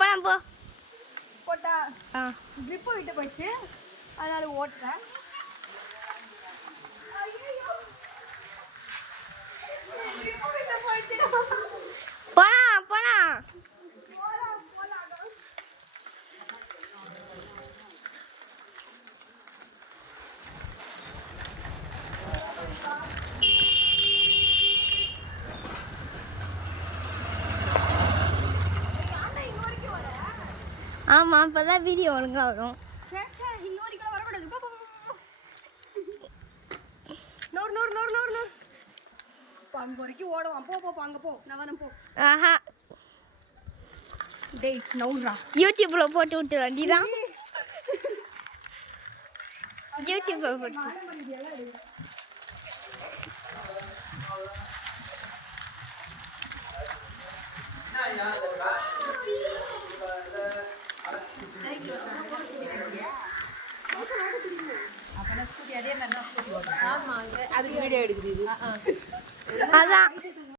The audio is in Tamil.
பணம் போ போட்டா கிரிப்பு விட்டு போச்சு, அதனால ஓட்டுறேன். போனா போனா ஆமா, அப்பதான் வீடியோ ஒழுங்கா வரும். அங்க வரைக்கும் ஓடுவான். போ அங்க போ, நான் வரேன் போ. ஆஹா, டேய் நவுறா, யூடியூப்ல போட்டு விட்டு வண்டிதான். யூடியூப்ல போட்டு அதே மாதிரி தான். ஆமா, அதுக்கு வீடியோ எடுக்குது. அதான்